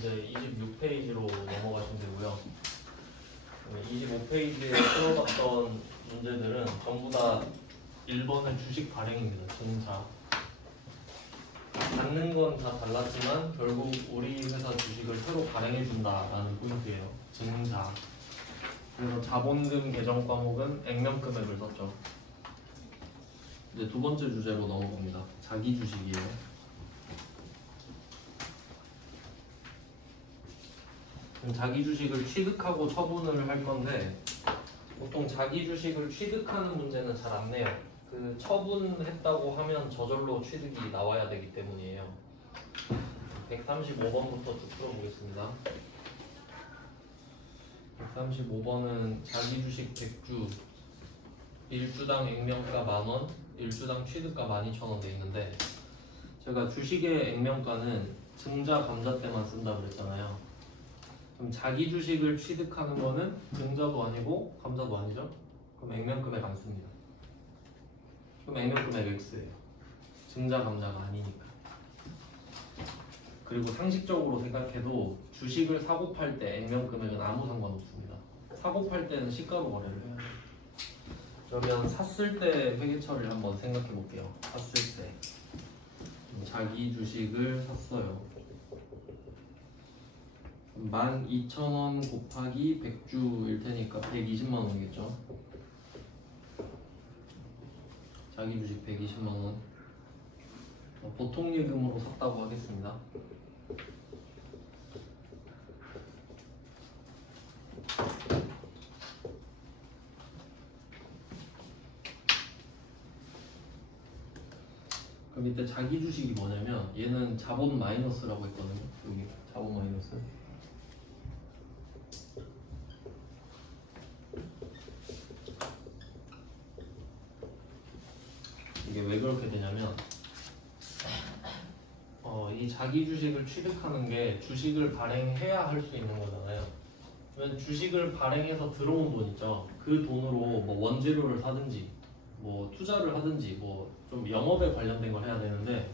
이제 26페이지로 넘어가시면 되고요. 25페이지에 풀어봤던 문제들은 전부 다 1번은 주식 발행입니다. 증자. 받는 건 다 달랐지만 결국 우리 회사 주식을 새로 발행해준다라는 포인트예요. 증자. 그래서 자본금 계정 과목은 액면 금액을 썼죠. 이제 두 번째 주제로 넘어갑니다. 자기 주식이에요. 자기 주식을 취득하고 처분을 할 건데 보통 자기 주식을 취득하는 문제는 잘 안 내요. 그 처분했다고 하면 저절로 취득이 나와야 되기 때문이에요. 135번부터 쭉 풀어보겠습니다. 135번은 자기 주식 100주 1주당 액면가 만원, 1주당 취득가 12,000원 돼 있는데 제가 주식의 액면가는 증자, 감자 때만 쓴다 그랬잖아요. 그럼 자기 주식을 취득하는 거는 증자도 아니고 감자도 아니죠? 그럼 액면 금액 안 씁니다. 그럼 액면 금액 X예요. 증자, 감자가 아니니까. 그리고 상식적으로 생각해도 주식을 사고 팔 때 액면 금액은 아무 상관없습니다. 사고 팔 때는 시가로 거래를 해야 돼요. 그러면 샀을 때 회계처리를 한번 생각해 볼게요. 샀을 때 자기 주식을 샀어요. 12,000원 곱하기 100주일 테니까 120만 원이겠죠. 자기 주식 120만 원. 보통 예금으로 샀다고 하겠습니다. 그럼 이때 자기 주식이 뭐냐면 얘는 자본 마이너스라고 했거든요. 여기 자본 마이너스. 이게 왜 그렇게 되냐면 이 자기 주식을 취득하는 게 주식을 발행해야 할 수 있는 거잖아요. 그러면 주식을 발행해서 들어온 돈 있죠. 그 돈으로 뭐 원재료를 사든지 뭐 투자를 하든지 뭐 좀 영업에 관련된 걸 해야 되는데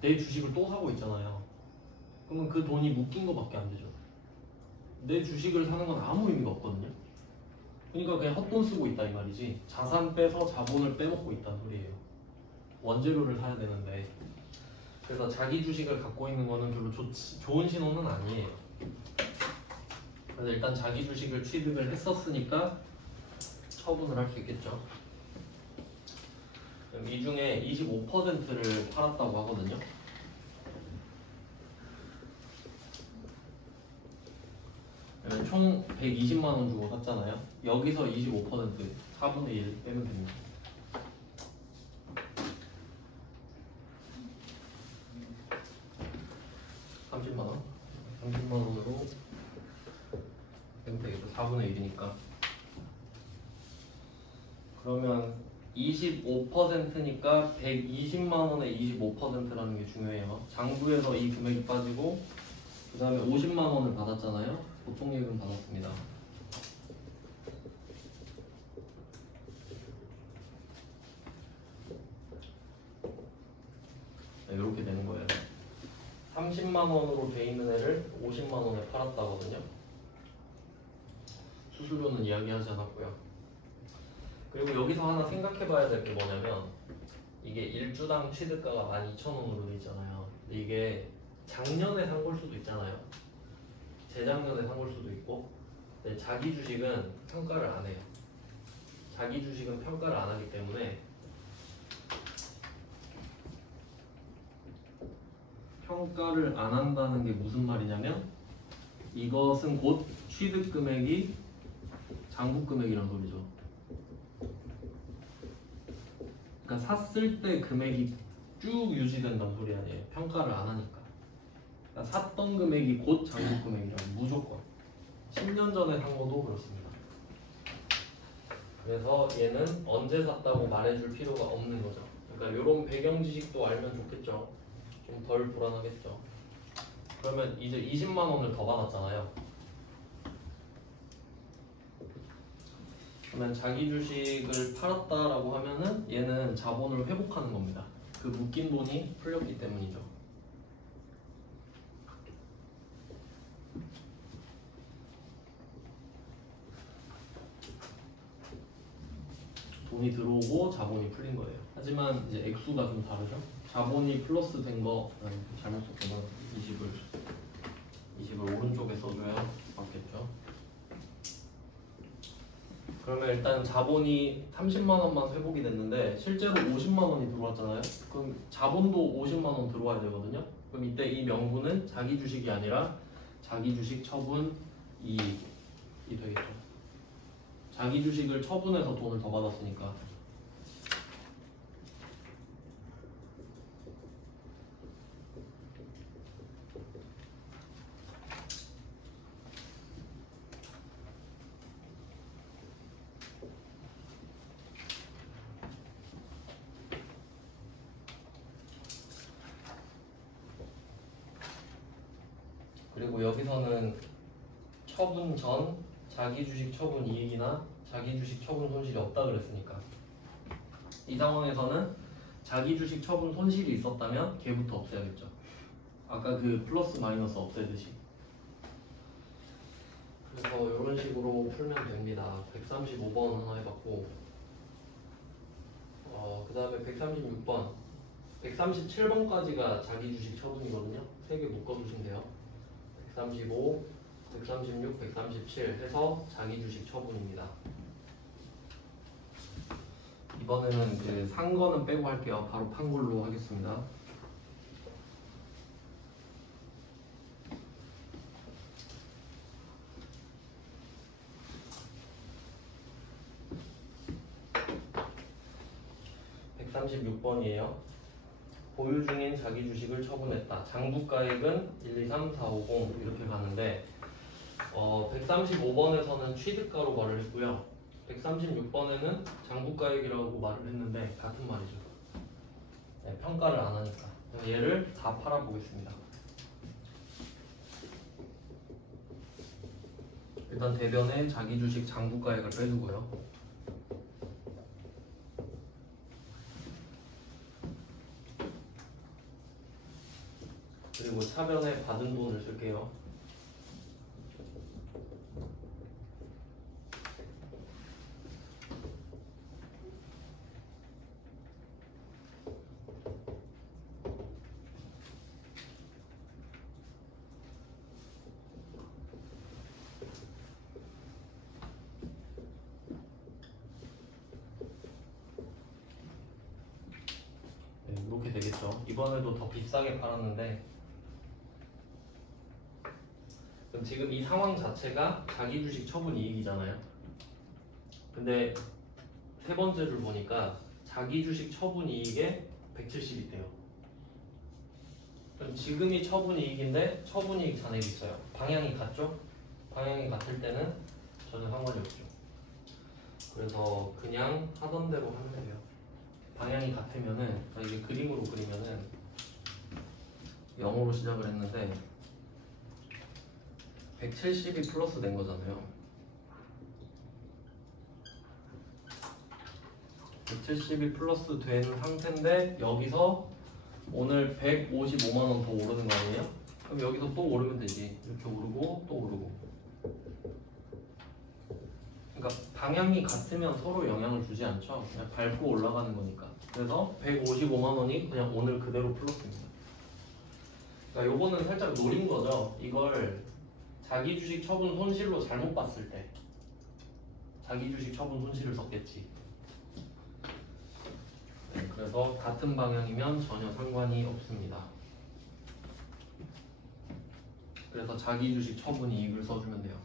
내 주식을 또 사고 있잖아요. 그러면 그 돈이 묶인 거밖에 안 되죠. 내 주식을 사는 건 아무 의미가 없거든요. 그러니까 그냥 헛돈 쓰고 있다 이 말이지. 자산 빼서 자본을 빼먹고 있다는 소리예요. 원재료를 사야 되는데. 그래서 자기 주식을 갖고 있는 거는 별로 좋은 신호는 아니에요. 그래서 일단 자기 주식을 취득을 했었으니까 처분을 할 수 있겠죠. 그럼 이 중에 25%를 팔았다고 하거든요. 총 120만 원 주고 샀잖아요. 여기서 25% 4분의 1 빼면 됩니다. $30만 원으로 빼면 되겠죠. 4분의 1이니까. 그러면 25%니까 120만 원의 25%라는 게 중요해요. 장부에서 이 금액이 빠지고 그 다음에 50만 원을 받았잖아요. 보통 예금 받았습니다. 네, 이렇게 되는 거예요. 30만 원으로 돼 있는 애를 50만 원에 팔았다거든요. 수수료는 이야기하지 않았고요. 그리고 여기서 하나 생각해 봐야 될 게 뭐냐면 이게 1주당 취득가가 12,000원으로 돼 있잖아요. 근데 이게 작년에 산 걸 수도 있잖아요. 재작년에 산 걸 수도 있고. 근데 자기 주식은 평가를 안 해요. 자기 주식은 평가를 안 하기 때문에 평가를 안 한다는 게 무슨 말이냐면 이것은 곧 취득 금액이 장부 금액이란 소리죠. 그러니까 샀을 때 금액이 쭉 유지된다는 소리 아니에요. 평가를 안 하니까. 그러니까 샀던 금액이 곧 장부 금액이라고 무조건. 10년 전에 산 것도 그렇습니다. 그래서 얘는 언제 샀다고 말해줄 필요가 없는 거죠. 그러니까 이런 배경 지식도 알면 좋겠죠. 좀 덜 불안하겠죠. 그러면 이제 20만 원을 더 받았잖아요. 그러면 자기 주식을 팔았다라고 하면은 얘는 자본을 회복하는 겁니다. 그 묶인 돈이 풀렸기 때문이죠. 돈이 들어오고 자본이 풀린 거예요. 하지만 이제 액수가 좀 다르죠. 자본이 플러스 된 거 잘못 썼구나. 20을 오른쪽에 써줘야 맞겠죠. 그러면 일단 자본이 30만 원만 회복이 됐는데 실제로 50만 원이 들어왔잖아요. 그럼 자본도 50만 원 들어와야 되거든요. 그럼 이때 이 명분은 자기 주식이 아니라 자기 주식 처분 이익이 되겠죠. 자기 주식을 처분해서 돈을 더 받았으니까. 그리고 여기서는 처분 전 자기 주식 처분 이익이나 자기 주식 처분 손실이 없다 그랬으니까 이 상황에서는 자기 주식 처분 손실이 있었다면 걔부터 없애야겠죠. 아까 그 플러스 마이너스 없애듯이. 그래서 이런 식으로 풀면 됩니다. 135번 하나 해봤고 그 다음에 136번 137번까지가 자기 주식 처분이거든요. 3개 묶어주시면 돼요. 135, 136, 137 해서 자기 주식 처분입니다. 이번에는 그 산 거는 빼고 할게요. 바로 판 걸로 하겠습니다. (136번이에요) 보유 중인 자기 주식을 처분했다. 장부가액은 1, 2, 3, 4, 50 이렇게 가는데 135번에서는 취득가로 말을 했고요. 136번에는 장부가액이라고 말을 했는데 같은 말이죠. 네, 평가를 안 하니까. 얘를 다 팔아보겠습니다. 일단 대변에 자기 주식 장부가액을 빼주고요. 그리고 차변에 받은 돈을 쓸게요. 네, 이렇게 되겠죠. 이번에도 더 비싸게 팔았는데 그럼 지금 이 상황 자체가 자기 주식 처분 이익이잖아요. 근데 세 번째 줄 보니까 자기 주식 처분 이익에 170이 돼요. 그럼 지금이 처분 이익인데 처분 이익 잔액이 있어요. 방향이 같죠? 방향이 같을 때는 전혀 상관이 없죠. 그래서 그냥 하던 대로 하면 돼요. 방향이 같으면은 이게 그림으로 그리면은 0으로 시작을 했는데 170이 플러스 된 거잖아요. 170이 플러스 된 상태인데 여기서 오늘 155만 원 더 오르는 거 아니에요? 그럼 여기서 또 오르면 되지. 이렇게 오르고 또 오르고. 그러니까 방향이 같으면 서로 영향을 주지 않죠. 그냥 밟고 올라가는 거니까. 그래서 155만 원이 그냥 오늘 그대로 플러스입니다. 그러니까 요거는 살짝 노린 거죠. 이걸 자기 주식 처분 손실로 잘못 봤을 때 자기 주식 처분 손실을 썼겠지. 네, 그래서 같은 방향이면 전혀 상관이 없습니다. 그래서 자기 주식 처분 이익을 써주면 돼요.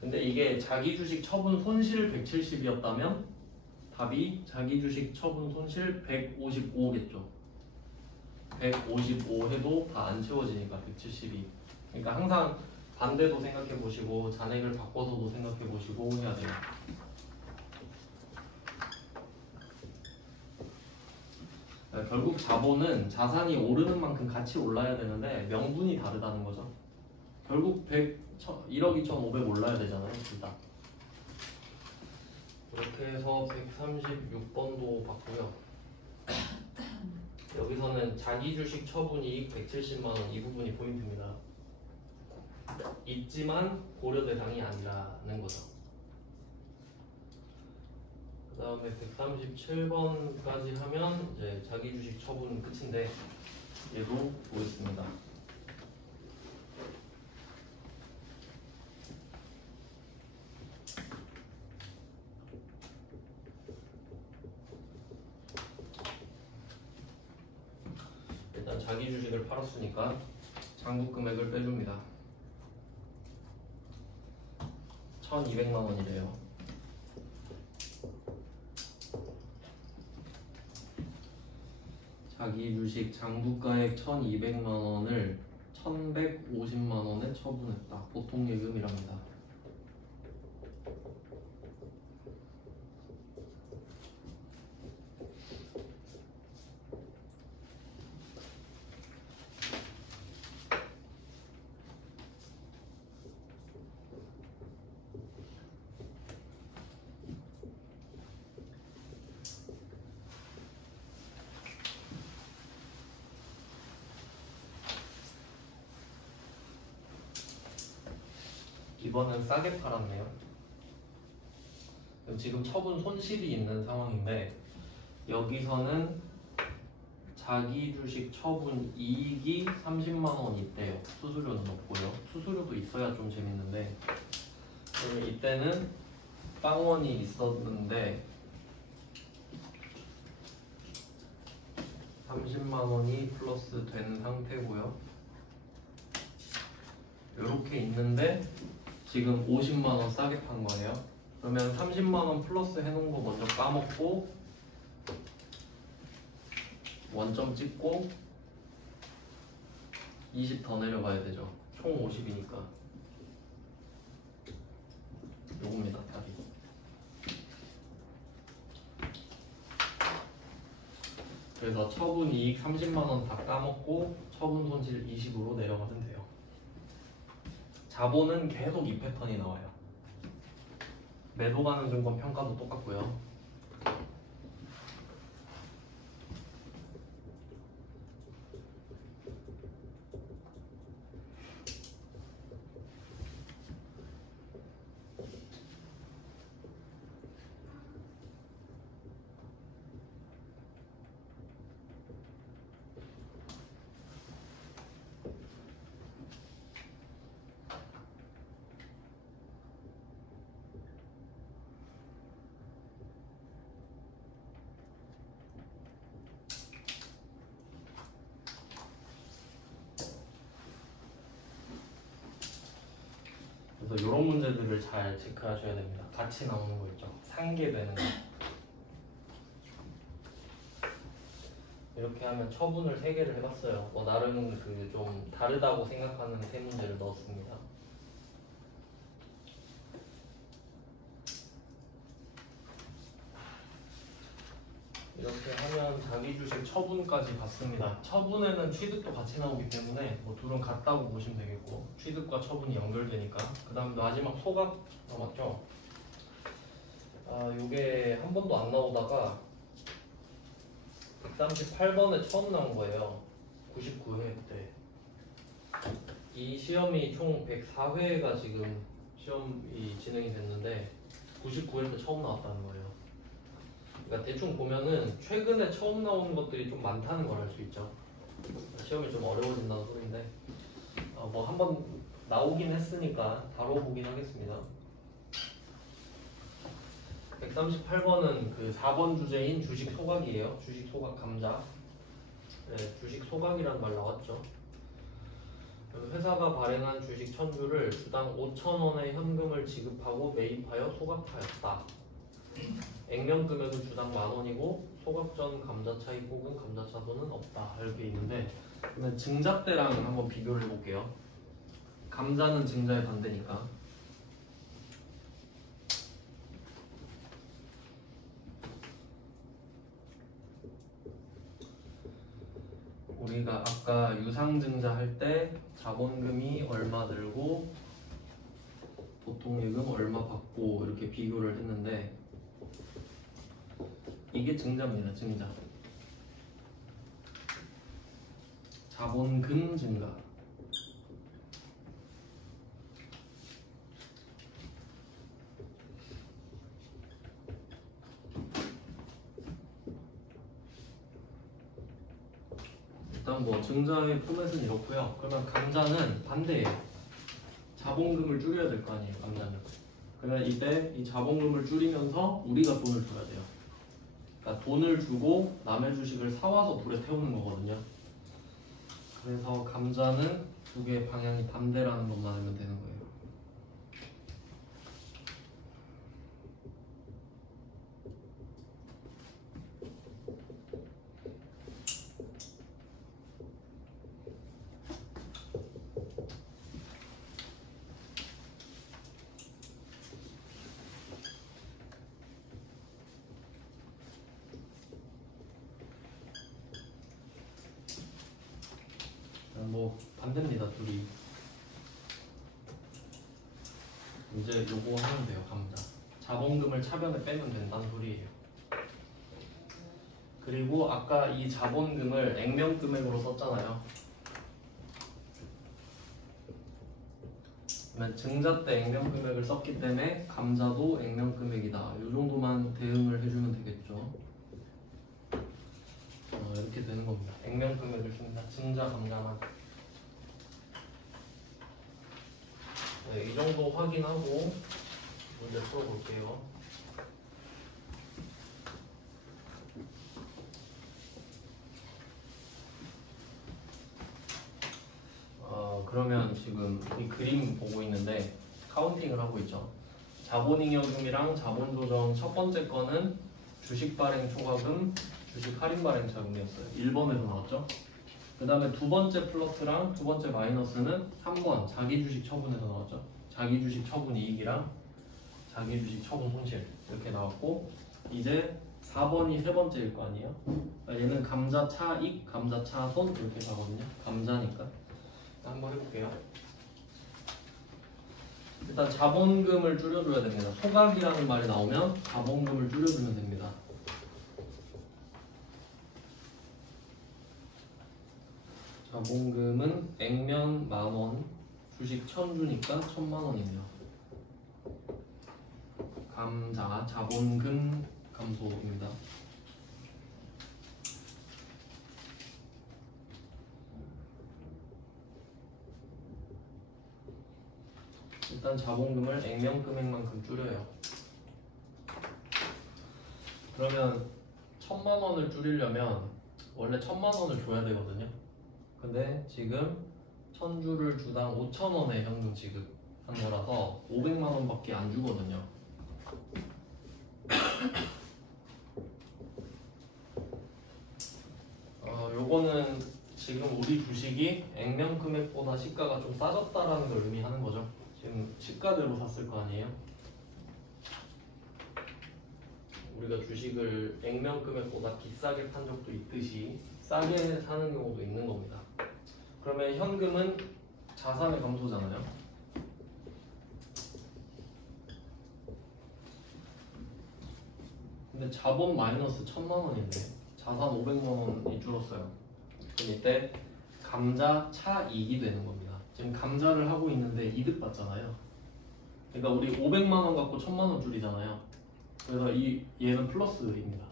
근데 이게 자기 주식 처분 손실 170이었다면 답이 자기 주식 처분 손실 155겠죠. 155 해도 다 안 채워지니까 170이. 그러니까 항상 반대도 생각해 보시고 잔액을 바꿔서도 생각해 보시고 해야 돼요. 그러니까 결국 자본은 자산이 오르는 만큼 같이 올라야 되는데 명분이 다르다는 거죠. 결국 1억 2,500 올라야 되잖아요. 둘 다. 이렇게 해서 136번도 봤고요. 여기서는 자기 주식 처분이익 170만 원 이 부분이 포인트입니다. 있지만 고려 대상이 아니라는 거죠. 그 다음에 137번까지 하면 이제 자기 주식 처분 끝인데 얘도 보겠습니다. 일단 자기 주식을 팔았으니까 장부 금액을 빼줍니다. 1200만 원이래요. 자기 주식 장부가액 1200만 원을 1150만 원에 처분했다. 보통 예금이랍니다. 이번엔 싸게 팔았네요. 지금 처분 손실이 있는 상황인데 여기서는 자기 주식 처분 이익이 30만 원 있대요. 수수료는 없고요. 수수료도 있어야 좀 재밌는데 그러면 이때는 빵원이 있었는데 30만 원이 플러스 된 상태고요. 이렇게 있는데 지금 50만 원 싸게 판 거예요. 그러면 30만 원 플러스 해놓은 거 먼저 까먹고 원점 찍고 20 더 내려가야 되죠. 총 50이니까 요겁니다. 답이. 그래서 처분 이익 30만 원 다 까먹고 처분 손실 20으로 내려가면 돼요. 자본은 계속 이 패턴이 나와요. 매도 가는 증권 평가도 똑같고요. 그래서 이런 문제들을 잘 체크하셔야 됩니다. 같이 나오는 거 있죠. 상계되는 거. 이렇게 하면 처분을 3개를 해봤어요. 나름 그 좀 다르다고 생각하는 3문제를 넣었습니다. 이렇게 하면 자기 주식 처분까지 봤습니다. 처분에는 취득도 같이 나오기 때문에 둘은 같다고 보시면 되겠고 취득과 처분이 연결되니까. 그 다음 마지막 소각 남았죠. 요게 한 번도 안 나오다가 138번에 처음 나온 거예요. 99회 때. 이 시험이 총 104회가 지금 시험이 진행이 됐는데 99회 때 처음 나왔다는 거예요. 그러니까 대충 보면은 최근에 처음 나온 것들이 좀 많다는 걸 알 수 있죠. 시험이 좀 어려워진다는 소리인데 한번 나오긴 했으니까 다뤄보긴 하겠습니다. 138번은 그 4번 주제인 주식 소각이에요. 주식 소각 감자. 네, 주식 소각이라는 말 나왔죠. 회사가 발행한 주식 1000주를 주당 5,000원의 현금을 지급하고 매입하여 소각하였다. 액면 금액은 주당 10,000원이고 소각 전 감자 차익 혹은 감자 차손은 없다. 이렇게 있는데 그러면 증자 때랑 한번 비교를 해볼게요. 감자는 증자의 반대니까. 우리가 아까 유상증자 할 때 자본금이 얼마 들고 보통예금 얼마 받고 이렇게 비교를 했는데 이게 증자입니다. 증자. 자본금 증가. 일단 뭐 증자의 포맷은 이렇고요. 그러면 감자는 반대예요. 자본금을 줄여야 될 거 아니에요, 감자는. 그러면 이때 이 자본금을 줄이면서 우리가 돈을 줘야 돼요. 그러니까 돈을 주고 남의 주식을 사와서 불에 태우는 거거든요. 그래서 감자는 두 개의 방향이 반대라는 것만 알면 되는 거예요. 뭐 반대입니다, 둘이. 이제 요거 하면 돼요, 감자. 자본금을 차변에 빼면 된다는 소리예요. 그리고 아까 이 자본금을 액면금액으로 썼잖아요. 그러면 증자 때 액면금액을 썼기 때문에 감자도 액면금액이다. 이 정도만 대응을 해주면 되겠죠. 이렇게 되는 겁니다. 액면금액을 씁니다. 증자 감자만. 네, 이 정도 확인하고 문제 풀어볼게요. 그러면 지금 이 그림 보고 있는데 카운팅을 하고 있죠. 자본잉여금이랑 자본조정 첫 번째 거는 주식 발행 초과금, 주식 할인 발행 자금이었어요. 1번에서 나왔죠. 그 다음에 두 번째 플러스랑 두 번째 마이너스는 한 번 자기 주식 처분에서 나왔죠. 자기 주식 처분 이익이랑 자기 주식 처분 손실 이렇게 나왔고, 이제 4번이 세 번째일 거 아니에요. 그러니까 얘는 감자 차익, 감자 차손 이렇게 가거든요. 감자니까. 한번 해볼게요. 일단 자본금을 줄여줘야 됩니다. 소각이라는 말이 나오면 자본금을 줄여주면 됩니다. 자본금은 액면 10,000원, 주식 1000주니까 1000만원이네요. 감자 자본금 감소입니다. 일단 자본금을 액면금액만큼 줄여요. 그러면 1000만원을 줄이려면 원래 1000만원을 줘야 되거든요. 근데 지금 1000주를 주당 5,000원의 현금 지급한 거라서 500만원밖에 안 주거든요. 요거는 지금 우리 주식이 액면금액보다 시가가 좀 싸졌다라는 걸 의미하는 거죠. 지금 시가대로 샀을 거 아니에요? 우리가 주식을 액면금액보다 비싸게 판 적도 있듯이 싸게 사는 경우도 있는 겁니다. 그러면 현금은 자산의 감소잖아요. 근데 자본 마이너스 1000만원인데 자산 500만원이 줄었어요. 그럼 이때 감자 차익이 되는 겁니다. 지금 감자를 하고 있는데 이득 받잖아요. 그러니까 우리 500만원 갖고 1000만원 줄이잖아요. 그래서 얘는 플러스입니다.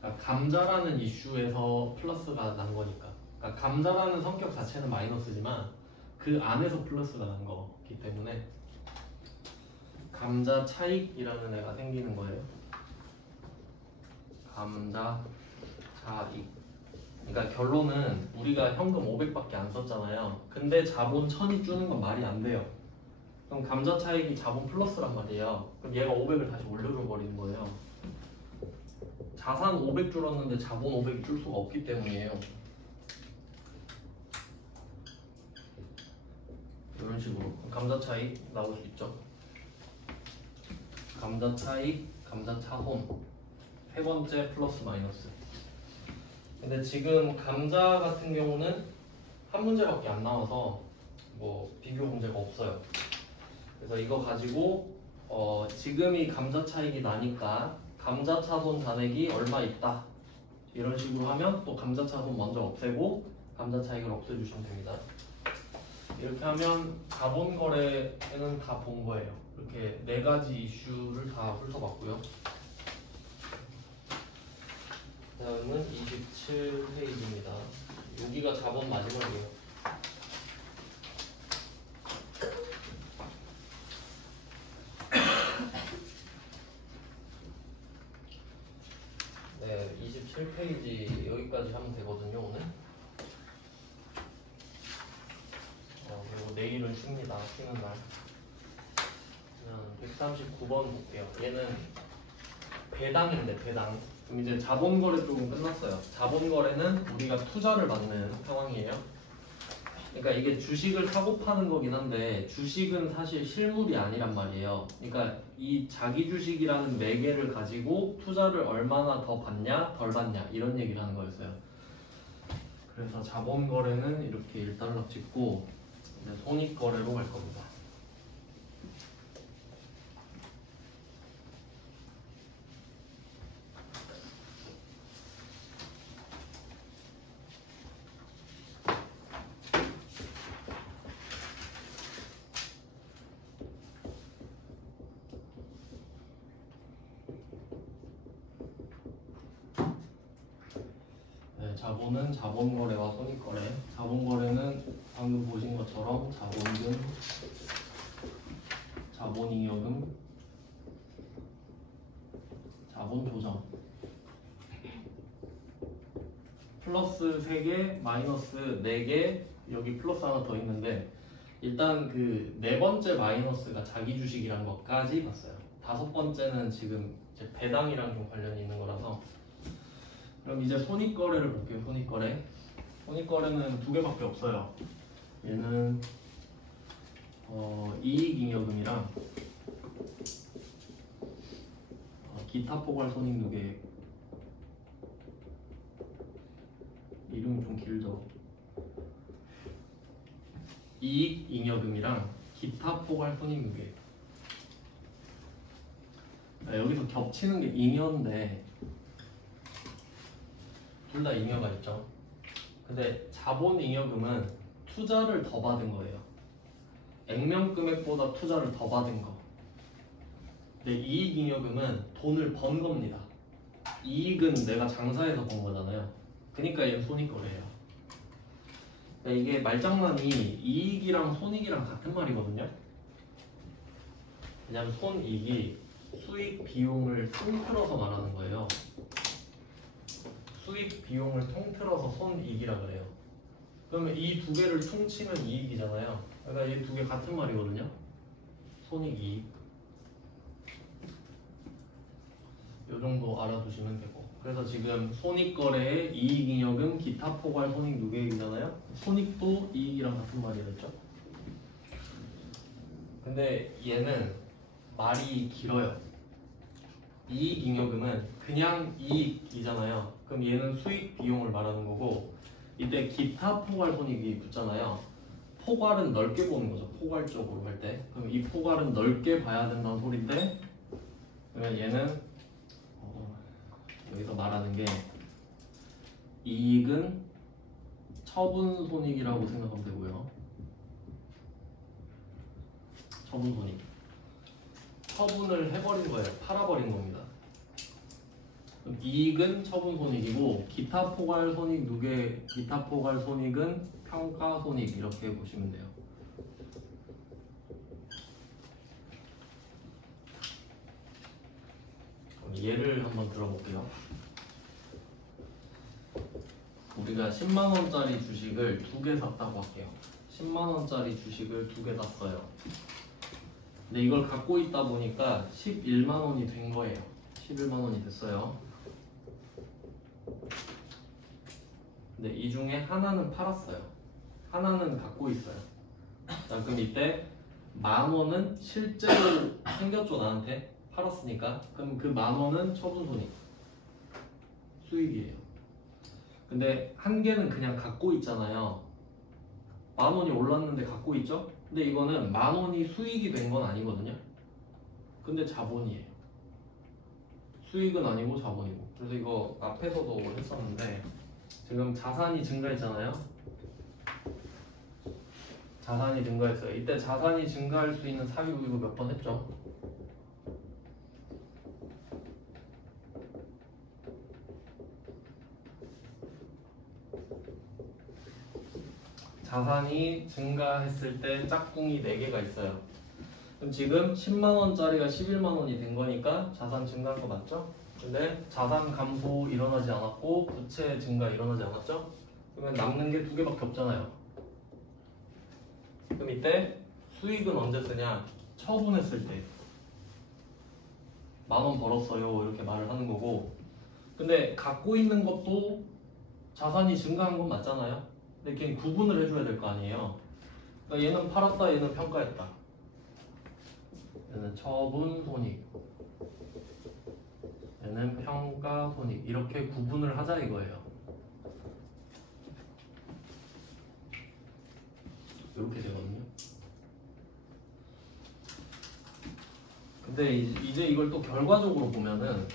그러니까 감자라는 이슈에서 플러스가 난 거니까. 그러니까 감자라는 성격 자체는 마이너스지만 그 안에서 플러스가 난 거기 때문에 감자 차익이라는 애가 생기는 거예요. 감자 차익. 그러니까 결론은 우리가 현금 500밖에 안 썼잖아요. 근데 자본 1000이 주는 건 말이 안 돼요. 그럼 감자 차익이 자본 플러스란 말이에요. 그럼 얘가 500을 다시 올려줘 버리는 거예요. 자산 500 줄었는데 자본 500 줄 수가 없기 때문이에요. 이런 식으로 감자 차익 나올 수 있죠. 감자 차익, 감자 차손 세 번째 플러스 마이너스. 근데 지금 감자 같은 경우는 한 문제밖에 안 나와서 뭐 비교 문제가 없어요. 그래서 이거 가지고 지금이 감자 차익이 나니까 감자 차손 잔액이 얼마 있다 이런 식으로 하면 또 감자 차손 먼저 없애고 감자 차익을 없애주시면 됩니다. 이렇게 하면 자본 거래는 다 본 거예요. 이렇게 네 가지 이슈를 다 훑어봤고요. 다음은 27페이지입니다. 여기가 자본 마지막이에요. 네, 27페이지 여기까지 하면 되거든요, 오늘. 그리고 내일은 쉽니다. 쉬는 날. 139번 볼게요. 얘는 배당인데 배당. 그럼 이제 자본거래 쪽은 끝났어요. 자본거래는 우리가 투자를 받는 상황이에요. 그러니까 이게 주식을 사고 파는 거긴 한데 주식은 사실 실물이 아니란 말이에요. 그러니까 이 자기 주식이라는 매개를 가지고 투자를 얼마나 더 받냐 덜 받냐 이런 얘기를 하는 거였어요. 그래서 자본거래는 이렇게 일단락 찍고 손익거래로 갈 겁니다. 자본은 자본거래와 손익거래. 자본거래는 방금 보신 것처럼 자본금, 자본잉여금, 자본조정 플러스 3개, 마이너스 4개, 여기 플러스 하나 더 있는데 일단 그 네 번째 마이너스가 자기 주식이란 것까지 봤어요. 다섯 번째는 지금 이제 배당이랑 좀 관련이 있는 거라서. 그럼 이제 손익거래를 볼게요. 손익거래. 손익거래는 두 개밖에 없어요. 얘는 이익잉여금이랑 기타 포괄 손익 누계. 이름이 좀 길죠. 이익잉여금이랑 기타 포괄 손익 누계. 여기서 겹치는 게 잉여인데 둘 다 잉여가 있죠. 근데 자본잉여금은 투자를 더 받은 거예요. 액면 금액보다 투자를 더 받은 거. 근데 이익잉여금은 돈을 번 겁니다. 이익은 내가 장사해서 번 거잖아요. 그러니까 얘는 손익거래예요. 그러니까 이게 말장난이 이익이랑 손익이랑 같은 말이거든요. 왜냐면 손익이 수익 비용을 통틀어서 말하는 거예요. 수익 비용을 통틀어서 손익이라 그래요. 그러면 이 두 개를 퉁치면 이익이잖아요. 그러니까 이 두 개 같은 말이거든요. 손익, 이익. 이 정도 알아두시면 되고. 그래서 지금 손익거래의 이익잉여금, 기타 포괄 손익 누계액이잖아요. 손익도 이익이랑 같은 말이겠죠. 근데 얘는 말이 길어요. 이익잉여금은 그냥 이익이잖아요. 그럼 얘는 수익 비용을 말하는 거고, 이때 기타 포괄 손익이 붙잖아요. 포괄은 넓게 보는 거죠. 포괄적으로 할 때. 그럼 이 포괄은 넓게 봐야 된다는 소리인데, 그러면 얘는 여기서 말하는 게 이익은 처분 손익이라고 생각하면 되고요. 처분 손익. 처분을 해버린 거예요. 팔아버린 겁니다. 그럼 이익은 처분 손익이고 기타 포괄 손익 누계, 기타 포괄 손익은 평가 손익 이렇게 보시면 돼요. 그럼 예를 한번 들어볼게요. 우리가 10만원짜리 주식을 2개 샀다고 할게요. 10만원짜리 주식을 2개 샀어요. 근데 이걸 갖고 있다 보니까 11만원이 된 거예요. 11만원이 됐어요. 근데 이 중에 하나는 팔았어요. 하나는 갖고 있어요. 자, 그럼 이때 10,000원은 실제로 생겼죠, 나한테. 팔았으니까. 그럼 그 10,000원은 처분 손익. 수익이에요. 근데 한 개는 그냥 갖고 있잖아요. 10,000원이 올랐는데 갖고 있죠? 근데 이거는 10,000원이 수익이 된 건 아니거든요. 근데 자본이에요. 수익은 아니고 자본이고. 그래서 이거 앞에서도 했었는데 지금 자산이 증가했잖아요. 자산이 증가했어요. 이때 자산이 증가할 수 있는 사유 이거 몇 번 했죠? 자산이 증가했을 때 짝꿍이 4개가 있어요. 그럼 지금 10만원짜리가 11만원이 된 거니까 자산 증가한 거 맞죠? 근데 자산 감소 일어나지 않았고 부채 증가 일어나지 않았죠? 그러면 남는 게 2개밖에 없잖아요. 그럼 이때 수익은 언제 쓰냐? 처분했을 때 10,000원 벌었어요 이렇게 말을 하는 거고, 근데 갖고 있는 것도 자산이 증가한 건 맞잖아요. 근데 걔는 구분을 해줘야 될 거 아니에요. 그러니까 얘는 팔았다, 얘는 평가했다. 얘는 처분 손익, 얘는 평가 손익. 이렇게 구분을 하자 이거예요. 이렇게 되거든요. 근데 이제 이걸 또 결과적으로 보면은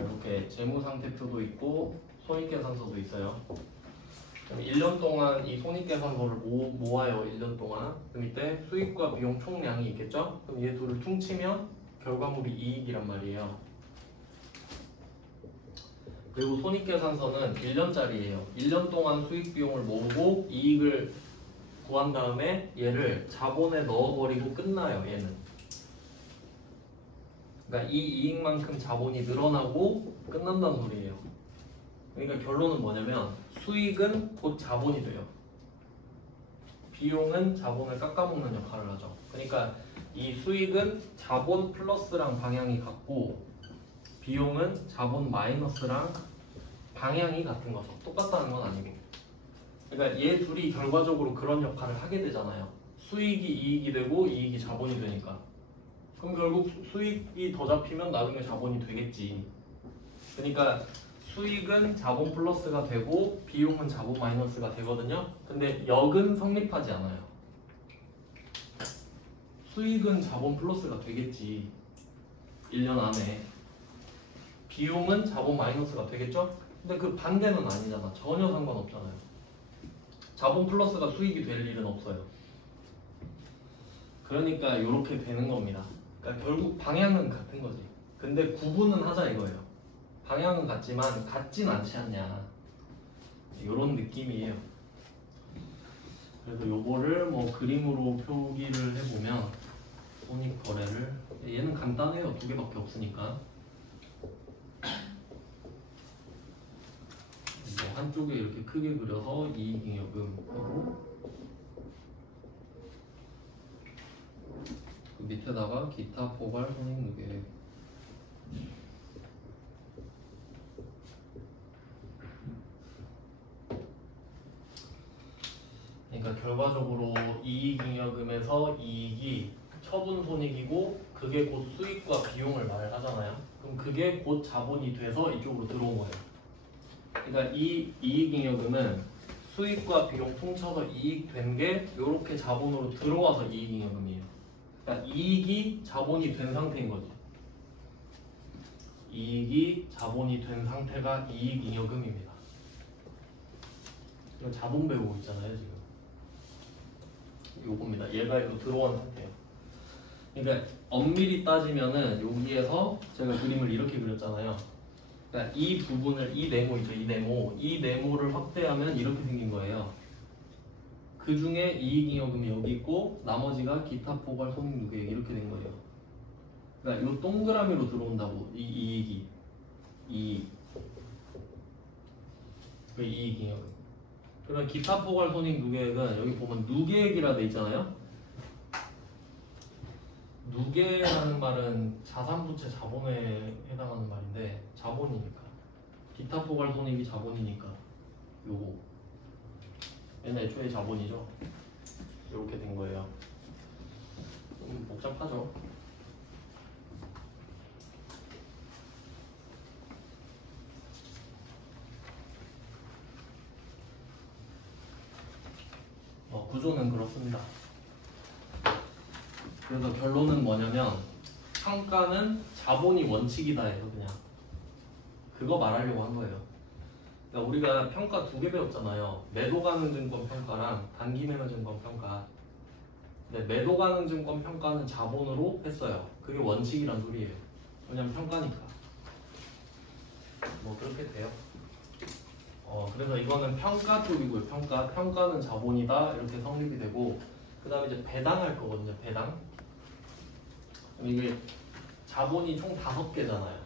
이렇게 재무상태표도 있고 손익계산서도 있어요. 그럼 1년 동안 이 손익계산서를 모아요. 1년 동안. 그럼 이때 수익과 비용 총량이 있겠죠? 그럼 얘 둘을 퉁치면 결과물이 이익이란 말이에요. 그리고 손익계산서는 1년짜리예요. 1년 동안 수익 비용을 모으고 이익을 구한 다음에 얘를 자본에 넣어버리고 끝나요. 얘는. 그러니까 이 이익만큼 자본이 늘어나고 끝난다는 소리예요. 그러니까 결론은 뭐냐면 수익은 곧 자본이 돼요. 비용은 자본을 깎아먹는 역할을 하죠. 그러니까 이 수익은 자본 플러스랑 방향이 같고 비용은 자본 마이너스랑 방향이 같은 거죠. 똑같다는 건 아니고. 그러니까 얘 둘이 결과적으로 그런 역할을 하게 되잖아요. 수익이 이익이 되고 이익이 자본이 되니까. 그럼 결국 수익이 더 잡히면 나중에 자본이 되겠지. 그러니까 수익은 자본 플러스가 되고 비용은 자본 마이너스가 되거든요. 근데 역은 성립하지 않아요. 수익은 자본 플러스가 되겠지. 1년 안에. 비용은 자본 마이너스가 되겠죠? 근데 그 반대는 아니잖아. 전혀 상관없잖아요. 자본 플러스가 수익이 될 일은 없어요. 그러니까 이렇게 되는 겁니다. 그러니까 결국 방향은 같은 거지. 근데 구분은 하자 이거예요. 방향은 같지만 같진 않지 않냐. 이런 느낌이에요. 그래서 요거를 뭐 그림으로 표기를 해보면 손익 거래를, 얘는 간단해요. 2개밖에 없으니까. 한쪽에 이렇게 크게 그려서 이익잉여금 하고 그 밑에다가 기타 포괄 손익 누계. 그러니까 결과적으로 이익잉여금에서 이익이 처분 손익이고 그게 곧 수익과 비용을 말하잖아요. 그럼 그게 곧 자본이 돼서 이쪽으로 들어온 거예요. 그러니까 이 이익잉여금은 수익과 비용 통쳐서 이익된 게 이렇게 자본으로 들어와서 이익잉여금이에요. 그러니까 이익이 자본이 된 상태인 거지. 이익이 자본이 된 상태가 이익잉여금입니다. 이거 자본 배우고 있잖아요 지금. 요겁니다. 얘가 이거 들어온 상태예요. 그러니까 엄밀히 따지면은 여기에서 제가 그림을 이렇게 그렸잖아요. 그러니까 이 부분을, 이 네모이죠, 이 네모를 확대하면 이렇게 생긴 거예요. 그 중에 이익잉여금이 여기 있고 나머지가 기타 포괄 손익 누계 이렇게 된 거예요. 그러니까 이 동그라미로 들어온다고. 이 이익이 그 이익잉여금. 그러면 기타 포괄 손익 누계액은 여기 보면 누계액이라 돼 있잖아요. 누계라는 말은 자산부채 자본에 해당하는 말인데 자본이니까 기타 포괄 손익이 자본이니까 요거 얘는 애초에 자본이죠. 이렇게 된 거예요. 좀 복잡하죠. 구조는 그렇습니다. 그래서 결론은 뭐냐면 평가는 자본이 원칙이다 해서 그냥 그거 말하려고 한 거예요. 그러니까 우리가 평가 2개 배웠잖아요. 매도 가능 증권 평가랑 단기 매매 증권 평가. 근데 매도 가능 증권 평가는 자본으로 했어요. 그게 원칙이란 소리예요. 왜냐면 평가니까. 뭐 그렇게 돼요. 그래서 이거는 평가 쪽이고요. 평가는 자본이다 이렇게 성립이 되고, 그 다음에 이제 배당할 거거든요. 배당. 이게 자본이 총 5개잖아요.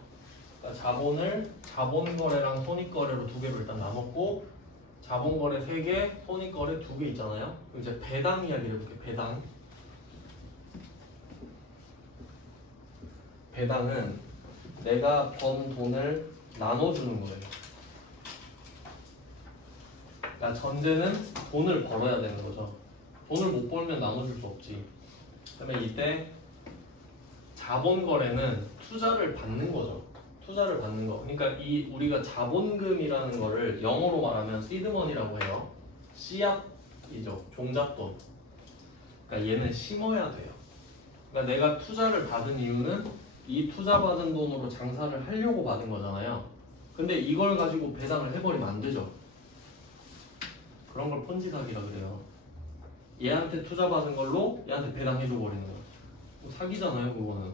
그러니까 자본거래랑 손익거래로 2개로 일단 나눴고, 자본거래 3개, 손익거래 2개 있잖아요. 이제 배당 이야기를 해볼게요. 배당은 내가 번 돈을 나눠주는 거예요. 그러니까 전제는 돈을 벌어야 되는 거죠. 돈을 못 벌면 나눠줄 수 없지. 그다음에 이때 자본거래는 투자를 받는 거죠. 투자를 받는 거. 그러니까 우리가 자본금이라는 거를 영어로 말하면 시드머니라고 해요. 씨앗이죠. 종잣돈. 그러니까 얘는 심어야 돼요. 그러니까 내가 투자를 받은 이유는 이 투자받은 돈으로 장사를 하려고 받은 거잖아요. 근데 이걸 가지고 배당을 해버리면 안 되죠. 그런 걸 폰지사기라 그래요. 얘한테 투자받은 걸로 얘한테 배당해줘버리는 거예요. 사기잖아요, 그거는.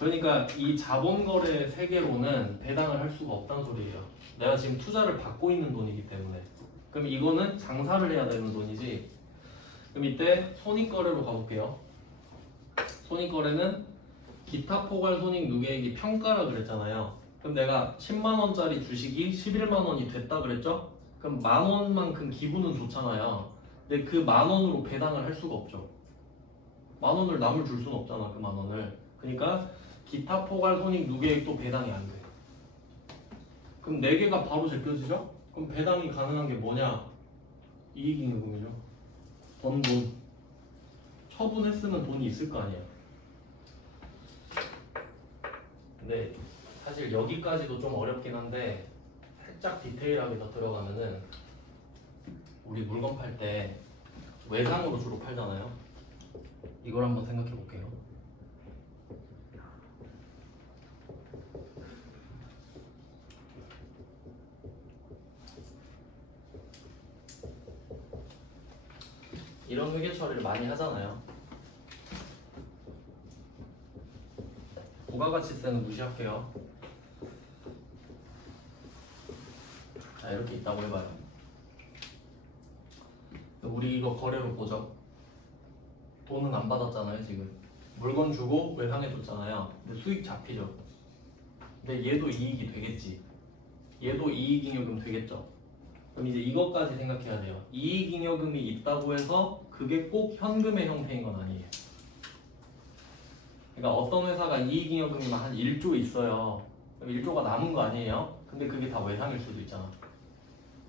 그러니까 이 자본거래 세계로는 배당을 할 수가 없다는 소리예요. 내가 지금 투자를 받고 있는 돈이기 때문에. 그럼 이거는 장사를 해야 되는 돈이지. 그럼 이때 손익거래로 가볼게요. 손익거래는 기타 포괄 손익 누계액이 평가라 그랬잖아요. 그럼 내가 10만원짜리 주식이 11만원이 됐다 그랬죠? 그럼 만원만큼 기분은 좋잖아요. 근데 그 만원으로 배당을 할 수가 없죠. 만원을 남을 줄 수는 없잖아, 그 만원을. 그러니까 기타 포괄 손익 누계액도 배당이 안 돼. 그럼 4개가 바로 제껴지죠? 그럼 배당이 가능한 게 뭐냐? 이익잉여금이죠. 번 돈. 처분했으면 돈이 있을 거 아니야. 근데 사실 여기까지도 좀 어렵긴 한데 살짝 디테일하게 더 들어가면은 우리 물건 팔 때 외상으로 주로 팔잖아요. 이걸 한번 생각해 볼게요. 이런 회계 처리를 많이 하잖아요. 부가가치세는 무시할게요. 자, 이렇게 있다고 해봐요. 우리 이거 거래로 보죠. 돈은 안 받았잖아요, 지금. 물건 주고 외상해 줬잖아요. 근데 수익 잡히죠. 근데 얘도 이익이 되겠지. 얘도 이익잉여금 되겠죠. 그럼 이제 이것까지 생각해야 돼요. 이익잉여금이 있다고 해서 그게 꼭 현금의 형태인 건 아니에요. 그러니까 어떤 회사가 이익잉여금이만 한 1조 있어요. 그럼 1조가 남은 거 아니에요? 근데 그게 다 외상일 수도 있잖아.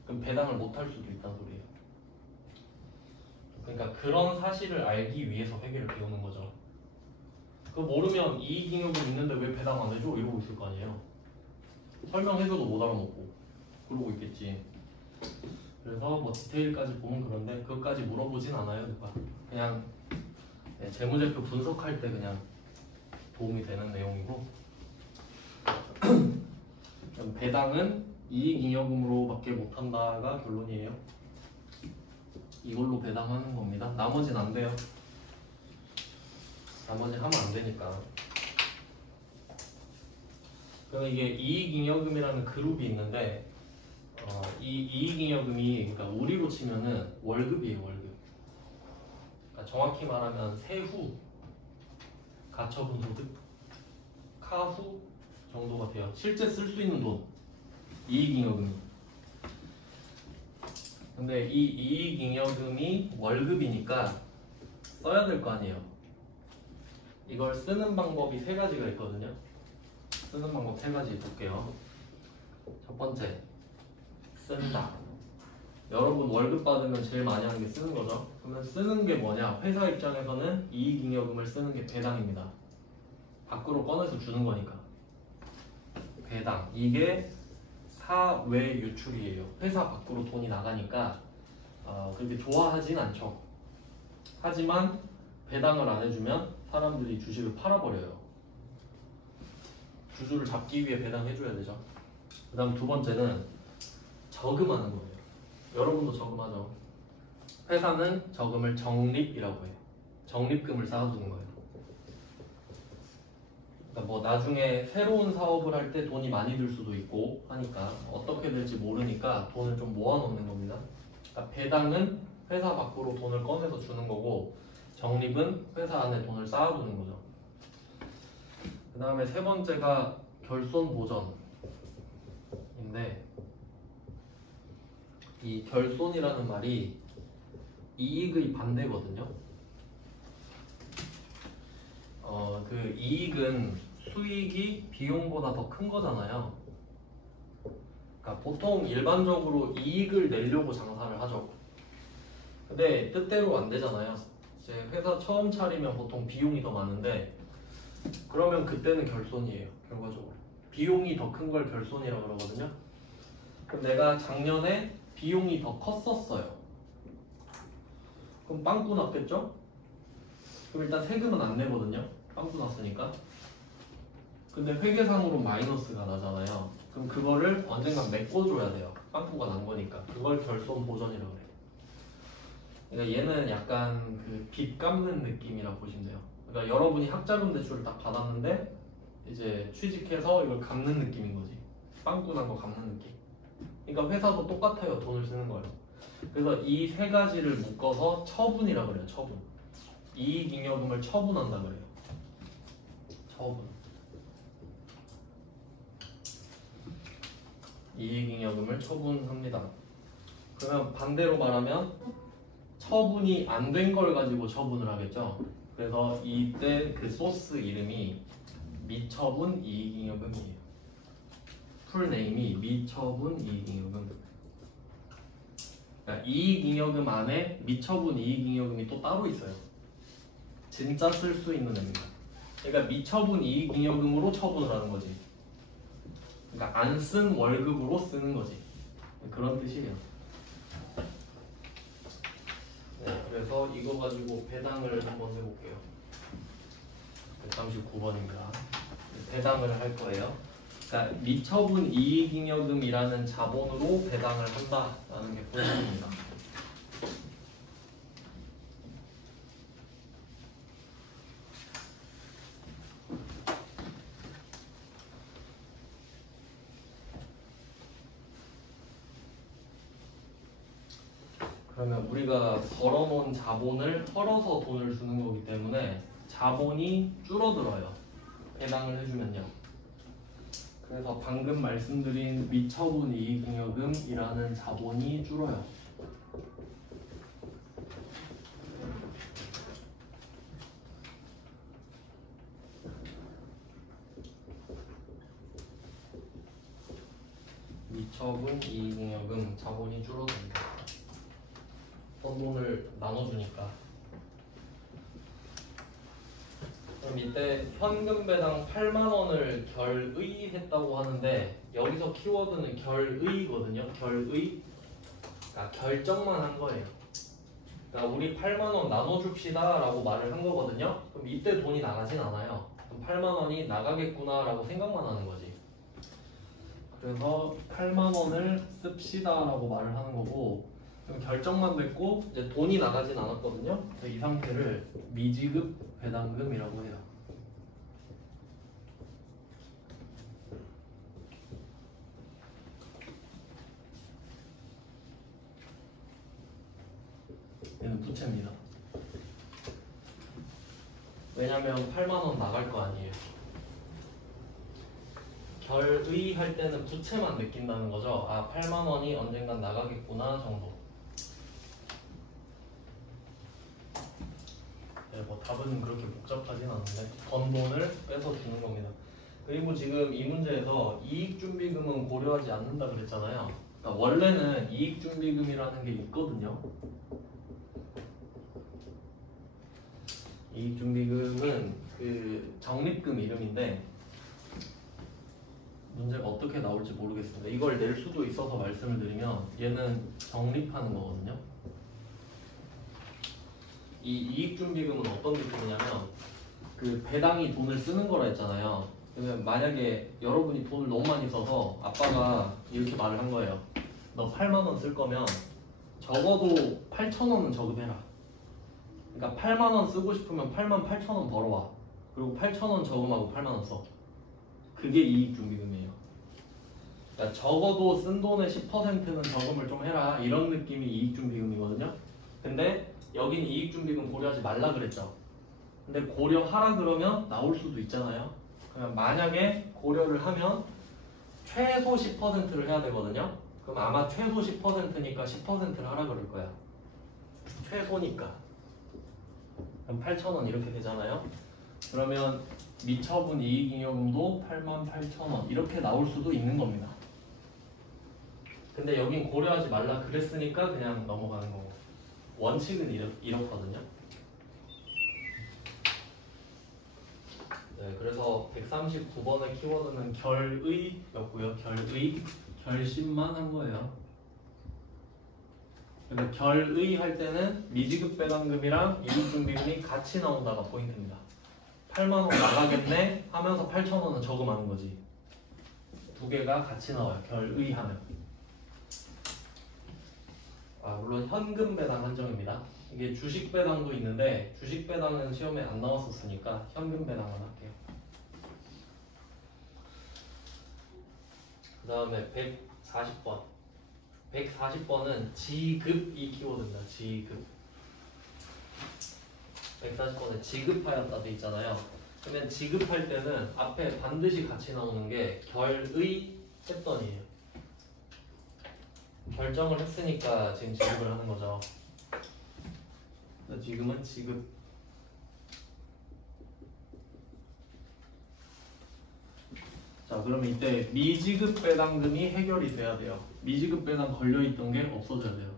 그럼 배당을 못 할 수도 있다는 소리예요. 그러니까 그런 사실을 알기 위해서 회계를 배우는 거죠. 그거 모르면 이익잉여금 있는데 왜 배당 안 해줘? 이러고 있을 거 아니에요. 설명해줘도 못 알아먹고 그러고 있겠지. 그래서 뭐 디테일까지 보면 그런데 그것까지 물어보진 않아요, 누가. 그냥 재무제표 분석할 때 그냥 도움이 되는 내용이고. 배당은 이익잉여금으로밖에 못한다가 결론이에요. 이걸로 배당하는 겁니다. 나머지는 안 돼요. 나머지 하면 안 되니까. 그럼 이게 이익잉여금이라는 그룹이 있는데 이 이익잉여금이 그러니까 우리로 치면은 월급이에요, 월급. 그러니까 정확히 말하면 세후, 가처분 소득, 카후 정도가 돼요. 실제 쓸 수 있는 돈, 이익잉여금이. 근데 이 이익잉여금이 월급이니까 써야 될 거 아니에요. 이걸 쓰는 방법이 3가지가 있거든요. 쓰는 방법 3가지 볼게요. 첫 번째, 쓴다. 여러분 월급 받으면 제일 많이 하는 게 쓰는 거죠. 그러면 쓰는 게 뭐냐? 회사 입장에서는 이익잉여금을 쓰는 게 배당입니다. 밖으로 꺼내서 주는 거니까. 배당. 이게 사외 유출이에요. 회사 밖으로 돈이 나가니까 그렇게 좋아하진 않죠. 하지만 배당을 안 해주면 사람들이 주식을 팔아버려요. 주주를 잡기 위해 배당해줘야 되죠. 그 다음 두 번째는 저금하는 거예요. 여러분도 저금하죠. 회사는 저금을 적립이라고 해요. 적립금을 쌓아두는 거예요. 그러니까 뭐 나중에 새로운 사업을 할 때 돈이 많이 들 수도 있고 하니까 어떻게 될지 모르니까 돈을 좀 모아놓는 겁니다. 그러니까 배당은 회사 밖으로 돈을 꺼내서 주는 거고 적립은 회사 안에 돈을 쌓아두는 거죠. 그 다음에 세 번째가 결손 보전인데 이 결손이라는 말이 이익의 반대거든요. 그 이익은 수익이 비용보다 더 큰 거잖아요. 그러니까 보통 일반적으로 이익을 내려고 장사를 하죠. 근데 뜻대로 안 되잖아요. 이제 회사 처음 차리면 보통 비용이 더 많은데 그러면 그때는 결손이에요. 결과적으로 비용이 더 큰 걸 결손이라고 그러거든요. 그럼 내가 작년에 비용이 더 컸었어요. 그럼 빵꾸 났겠죠? 그럼 일단 세금은 안 내거든요. 빵꾸 났으니까. 근데 회계상으로 마이너스가 나잖아요. 그럼 그거를 언젠간 메꿔줘야 돼요. 빵꾸가 난 거니까. 그걸 결손 보전이라고 해요. 그러니까 얘는 약간 그 빚 갚는 느낌이라고 보시면 돼요. 그러니까 여러분이 학자금 대출을 딱 받았는데 이제 취직해서 이걸 갚는 느낌인 거지. 빵꾸 난 거 갚는 느낌. 그러니까 회사도 똑같아요. 돈을 쓰는 거예요. 그래서 이 세 가지를 묶어서 처분이라고 그래요. 처분. 이익잉여금을 처분한다 그래요. 처분. 이익잉여금을 처분합니다. 그러면 반대로 말하면 처분이 안 된 걸 가지고 처분을 하겠죠. 그래서 이때 그 소스 이름이 미처분 이익잉여금이에요. 풀네임이 미처분 이익잉여금. 그러니까 이익잉여금 안에 미처분 이익잉여금이 또 따로 있어요. 진짜 쓸 수 있는 애입니다. 그러니까 미처분 이익잉여금으로 처분을 하는 거지. 그러니까 안 쓴 월급으로 쓰는 거지. 그런 뜻이에요. 네, 그래서 이거 가지고 배당을 한번 해볼게요. 139번입니다. 배당을 할 거예요. 그러니까 미처분 이익잉여금이라는 자본으로 배당을 한다라는 게 포인트입니다. 그러면 우리가 벌어놓은 자본을 털어서 돈을 주는 거기 때문에 자본이 줄어들어요. 배당을 해주면요. 그래서 방금 말씀드린 미처분 이익잉여금이라는 자본이 줄어요. 미처분 이익잉여금 자본이 줄어듭니다. 어떤 돈을 나눠주니까. 그럼 이때 현금 배당 8만 원을 결의했다고 하는데 여기서 키워드는 결의거든요. 결의. 그러니까 결정만 한 거예요. 그러니까 우리 8만 원 나눠줍시다 라고 말을 한 거거든요. 그럼 이때 돈이 나가진 않아요. 그럼 8만 원이 나가겠구나 라고 생각만 하는 거지. 그래서 8만 원을 씁시다 라고 말을 하는 거고, 그럼 결정만 됐고 이제 돈이 나가진 않았거든요. 이 상태를 미지급 배당금이라고 해요. 얘는 부채입니다. 왜냐면 8만 원 나갈 거 아니에요. 결의할 때는 부채만 느낀다는 거죠. 아, 8만 원이 언젠간 나가겠구나 정도. 네, 뭐 답은 그렇게 복잡하진 않은데 번 돈을 빼서 주는 겁니다. 그리고 지금 이 문제에서 이익준비금은 고려하지 않는다 그랬잖아요. 그러니까 원래는 이익준비금이라는 게 있거든요. 이익준비금은 그 적립금 이름인데 문제가 어떻게 나올지 모르겠습니다. 이걸 낼 수도 있어서 말씀을 드리면 얘는 적립하는 거거든요. 이 이익준비금은 어떤 느낌이냐면 그 배당이 돈을 쓰는 거라 했잖아요. 그러면 만약에 여러분이 돈을 너무 많이 써서 아빠가 이렇게 말을 한 거예요. 너 8만 원 쓸 거면 적어도 8천 원은 저금해라. 그러니까 8만 원 쓰고 싶으면 8만 8천 원 벌어와. 그리고 8천 원 저금하고 8만 원 써. 그게 이익준비금이에요. 그러니까 적어도 쓴 돈의 10%는 저금을 좀 해라. 이런 느낌이 이익준비금이거든요. 근데 여긴 이익준비금 고려하지 말라 그랬죠. 근데 고려하라 그러면 나올 수도 있잖아요. 그러면 만약에 고려를 하면 최소 10%를 해야 되거든요. 그럼 아마 최소 10%니까 10%를 하라 그럴 거야. 최소니까. 그럼 8,000원 이렇게 되잖아요. 그러면 미처분 이익잉여금도 88,000원 이렇게 나올 수도 있는 겁니다. 근데 여긴 고려하지 말라 그랬으니까 그냥 넘어가는 거고. 원칙은 이렇거든요. 네, 그래서 139번의 키워드는 결의였고요. 결심만 한 거예요. 그러니까 결의 할 때는 미지급 배당금이랑 이익준비금이 같이 나온다가 포인트입니다. 8만 원 나가겠네 하면서 8천 원은 저금하는 거지. 두 개가 같이 나와요. 결의하면. 물론 현금 배당 한정입니다. 이게 주식 배당도 있는데 주식 배당은 시험에 안 나왔었으니까 현금 배당만 할게요. 그 다음에 140번. 140번은 지급 이 키워드입니다. 지급. 140번에 지급하였다 돼 있잖아요. 그러면 지급할 때는 앞에 반드시 같이 나오는 게 결의했던이에요. 결정을 했으니까 지금 지급을 하는 거죠. 지금은 지급. 자, 그러면 이때 미지급 배당금이 해결이 돼야 돼요. 미지급 배당 걸려있던 게 없어져야 돼요.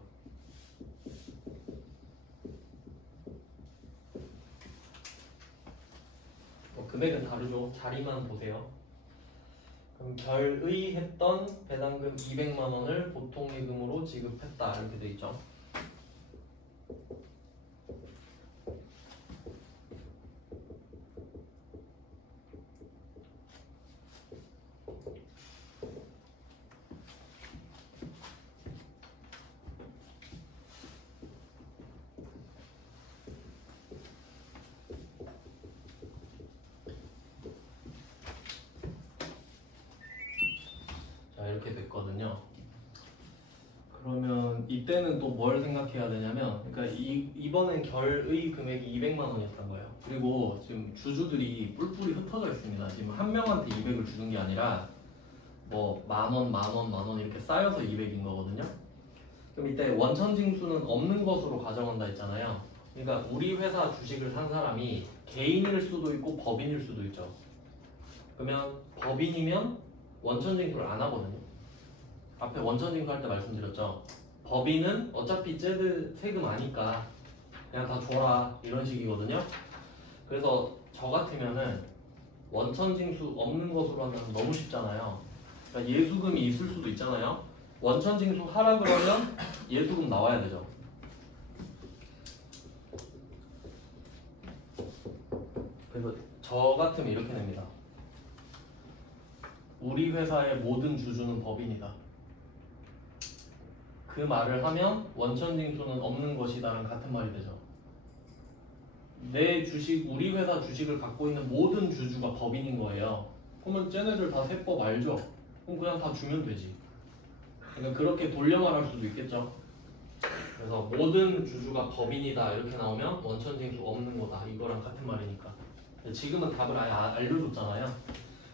금액은 다르죠. 자리만 보세요. 그럼 결의했던 배당금 200만 원을 보통예금으로 지급했다 이렇게 돼 있죠. 이렇게 됐거든요. 그러면 이때는 또 뭘 생각해야 되냐면, 그러니까 이번엔 결의 금액이 200만 원이었던 거예요. 그리고 지금 주주들이 뿔뿔이 흩어져 있습니다. 지금 한 명한테 200을 주는 게 아니라 뭐 만 원, 만 원, 만 원 이렇게 쌓여서 200인 거거든요. 그럼 이때 원천징수는 없는 것으로 가정한다 했잖아요. 그러니까 우리 회사 주식을 산 사람이 개인일 수도 있고 법인일 수도 있죠. 그러면 법인이면 원천징수를 안 하거든요. 앞에 원천징수 할 때 말씀드렸죠. 법인은 어차피 쟤들 세금 아니까 그냥 다 줘라 이런 식이거든요. 그래서 저 같으면은 원천징수 없는 것으로 하면 너무 쉽잖아요. 그러니까 예수금이 있을 수도 있잖아요. 원천징수 하라 그러면 예수금 나와야 되죠. 그래서 저 같으면 이렇게 냅니다. 우리 회사의 모든 주주는 법인이다. 그 말을 하면 원천징수는 없는 것이다랑 같은 말이 되죠. 내 주식, 우리 회사 주식을 갖고 있는 모든 주주가 법인인 거예요. 그러면 쟤네들 다 세법 알죠? 그럼 그냥 다 주면 되지. 그러니까 그렇게 돌려 말할 수도 있겠죠. 그래서 모든 주주가 법인이다 이렇게 나오면 원천징수 없는 거다 이거랑 같은 말이니까. 지금은 답을 아예 알려줬잖아요.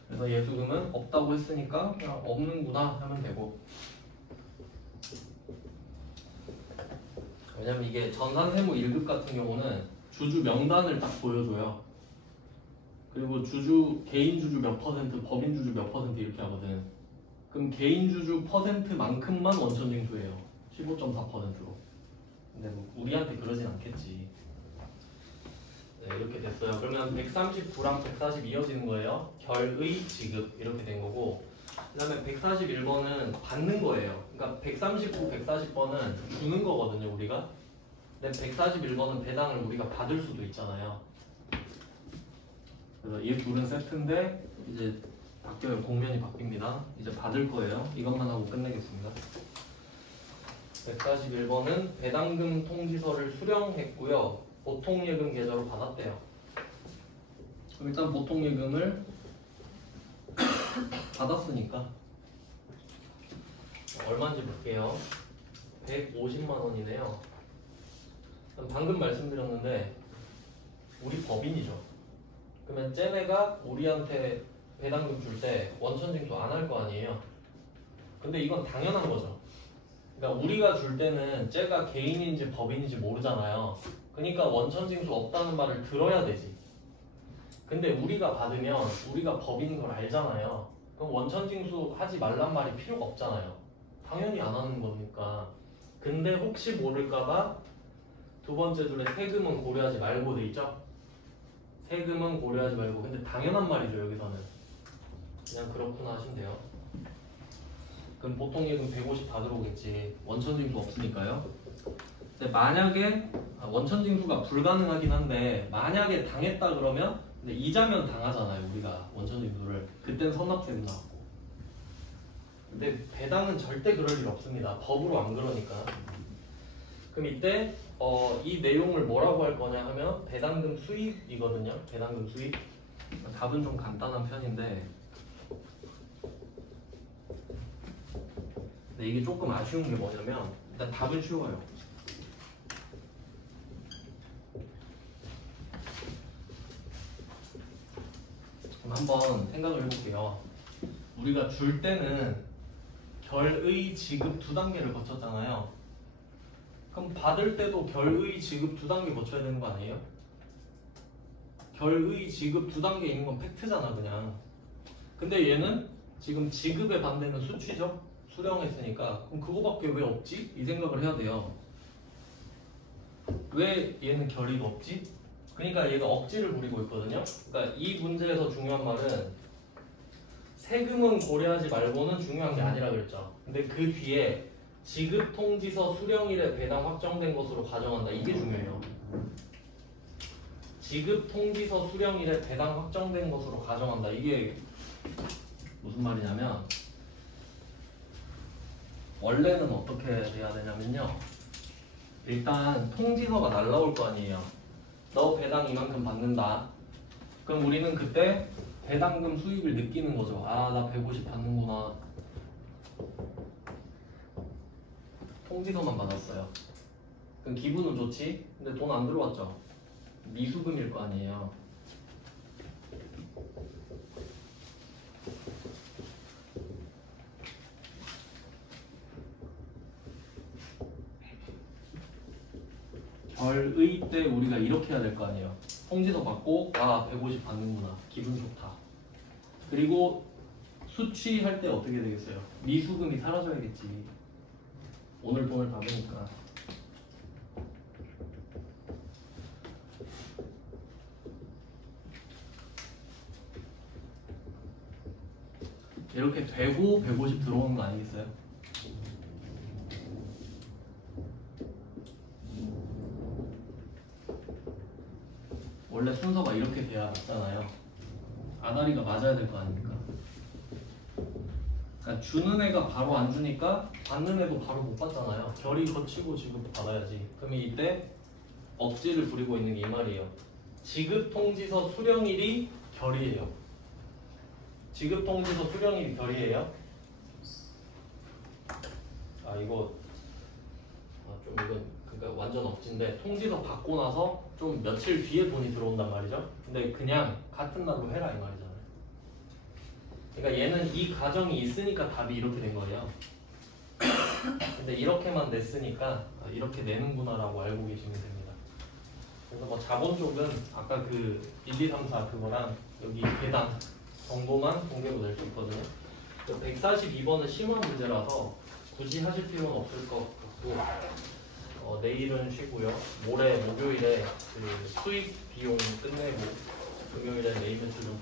그래서 예수금은 없다고 했으니까 그냥 없는구나 하면 되고. 왜냐면 이게 전산세무 1급 같은 경우는 주주 명단을 딱 보여줘요. 그리고 개인 주주 몇 퍼센트, 법인 주주 몇 퍼센트 이렇게 하거든. 그럼 개인 주주 퍼센트만큼만 원천징수예요. 15.4%로. 근데 뭐 우리한테 그러진 않겠지. 네, 이렇게 됐어요. 그러면 139랑 140 이어지는 거예요. 결의 지급 이렇게 된 거고, 그 다음에 141번은 받는 거예요. 그러니까 139, 140번은 주는 거거든요, 우리가. 근데 141번은 배당을 우리가 받을 수도 있잖아요. 그래서 이 둘은 세트인데 이제 바뀌어요. 공면이 바뀝니다. 이제 받을 거예요. 이것만 하고 끝내겠습니다. 141번은 배당금 통지서를 수령했고요. 보통예금 계좌로 받았대요. 그럼 일단 보통예금을 받았으니까 얼마인지 볼게요. 150만 원이네요. 방금 말씀드렸는데 우리 법인이죠. 그러면 쟤네가 우리한테 배당금 줄 때 원천징수 안 할 거 아니에요. 근데 이건 당연한 거죠. 그러니까 우리가 줄 때는 쟤가 개인인지 법인인지 모르잖아요. 그러니까 원천징수 없다는 말을 들어야 되지. 근데 우리가 받으면 우리가 법인인 걸 알잖아요. 그럼 원천징수 하지 말란 말이 필요가 없잖아요. 당연히 안 하는 거니까. 근데 혹시 모를까봐 두 번째 줄에 세금은 고려하지 말고 돼 있죠? 세금은 고려하지 말고. 근데 당연한 말이죠, 여기서는. 그냥 그렇구나 하시면 돼요. 그럼 보통 예금 150 다 들어오겠지. 원천징수 없으니까요. 근데 만약에 원천징수가 불가능하긴 한데 만약에 당했다 그러면 근데 이자면 당하잖아요, 우리가 원천징수를. 그땐 선납세금 나왔고. 근데 배당은 절대 그럴 일 없습니다. 법으로 안 그러니까. 그럼 이때 이 내용을 뭐라고 할 거냐 하면 배당금 수입이거든요. 배당금 수입. 답은 좀 간단한 편인데 근데 이게 조금 아쉬운 게 뭐냐면 일단 답은 쉬워요. 그럼 한번 생각을 해볼게요. 우리가 줄 때는 결의, 지급 두 단계를 거쳤잖아요. 그럼 받을 때도 결의, 지급 두 단계 거쳐야 되는 거 아니에요? 결의, 지급 두 단계 있는 건 팩트잖아, 그냥. 근데 얘는 지금 지급의 반대는 수취죠? 수령했으니까. 그럼 그거밖에 왜 없지? 이 생각을 해야 돼요. 왜 얘는 결의가 없지? 그러니까 얘가 억지를 부리고 있거든요. 그러니까 이 문제에서 중요한 말은 세금은 고려하지 말고는 중요한 게 아니라 그랬죠. 근데 그 뒤에 지급 통지서 수령일에 배당 확정된 것으로 가정한다. 이게 중요해요. 지급 통지서 수령일에 배당 확정된 것으로 가정한다. 이게 무슨 말이냐면 원래는 어떻게 돼야 되냐면요. 일단 통지서가 날라올 거 아니에요. 너 배당 이만큼 받는다. 그럼 우리는 그때 배당금 수입을 느끼는 거죠. 아, 나 150 받는구나. 통지서만 받았어요. 그럼 기분은 좋지? 근데 돈 안 들어왔죠? 미수금일 거 아니에요. 결의 때 우리가 이렇게 해야 될 거 아니에요. 통지서 받고 아 150 받는구나. 기분 좋다. 그리고 수취할 때 어떻게 되겠어요? 미수금이 사라져야겠지. 오늘 돈을 받으니까. 이렇게 되고 150 들어오는 거 아니겠어요? 원래 순서가 이렇게 돼야 맞잖아요. 아다리가 맞아야 될 거 아닙니까? 그러니까 주는 애가 바로 안 주니까 받는 애도 바로 못 받잖아요. 결의 거치고 지급 받아야지. 그러면 이때 억지를 부리고 있는 게 이 말이에요. 지급 통지서 수령일이 결의예요. 지급 통지서 수령일이 결의예요. 아 이거 좀 이건 그러니까 완전 억지인데 통지서 받고 나서 좀 며칠 뒤에 돈이 들어온단 말이죠. 근데 그냥 같은 날로 해라 이 말이잖아요. 그러니까 얘는 이 가정이 있으니까 답이 이렇게 된 거예요. 근데 이렇게만 냈으니까 이렇게 내는구나라고 알고 계시면 됩니다. 그래서 뭐 자본 쪽은 아까 그 1, 2, 3, 4 그거랑 여기 배당 정보만 공개로 낼 수 있거든요. 142번은 심화 문제라서 굳이 하실 필요는 없을 것 같고 내일은 쉬고요. 모레 목요일에 그 수익 비용 끝내고 금요일에 매일 매출 좀